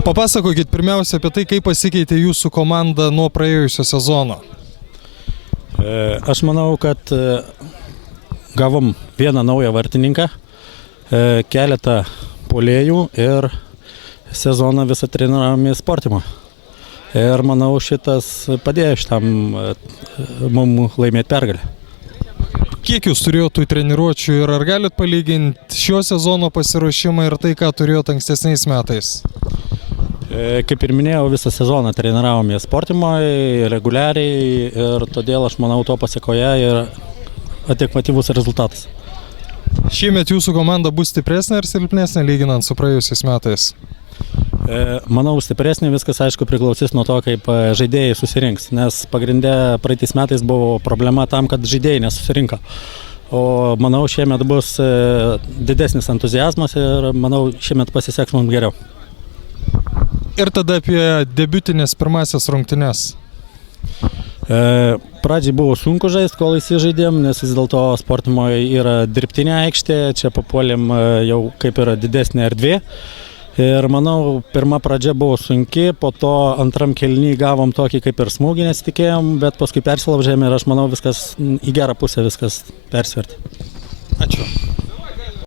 Papasakokit pirmiausia apie tai, kaip pasikeitė jūsų komanda nuo praėjusio sezono. Aš manau, kad gavom vieną naują vartininką, keletą puolėjų ir sezoną visą treniravome sportimą. Ir manau, šitas padėjo šitam mums laimėti pergalę. Kiek jūs turėjote tų treniruočių ir ar galit palyginti šio sezono pasiruošimą ir tai, ką turėjote ankstesniais metais? Kaip ir minėjau, visą sezoną treniravome sportimoje, reguliariai ir todėl aš manau, to pasiekoje ir adekvatyvus rezultatas. Šiemet jūsų komanda bus stipresnė ar silpnesnė lyginant su praėjusiais metais? Manau, stipresnė, viskas aišku priklausys nuo to, kaip žaidėjai susirinks, nes pagrindė praeitais metais buvo problema tam, kad žaidėjai nesusirinko. O manau, šiemet bus didesnis entuziazmas ir manau, šiemet pasiseks mums geriau. Ir tada apie debiutinės pirmasias rungtynes. Pradžiai buvo sunku žaisti, kol įsižaidėm, nes vis dėlto sportimoje yra dirbtinė aikštė, čia papuolėm jau kaip yra didesnė erdvė. Ir manau, pirma pradžia buvo sunki, po to antram kėliny gavom tokį kaip ir smūgį nesitikėjom, bet paskui persilaužėm ir aš manau, viskas į gerą pusę viskas persvertė. Ačiū.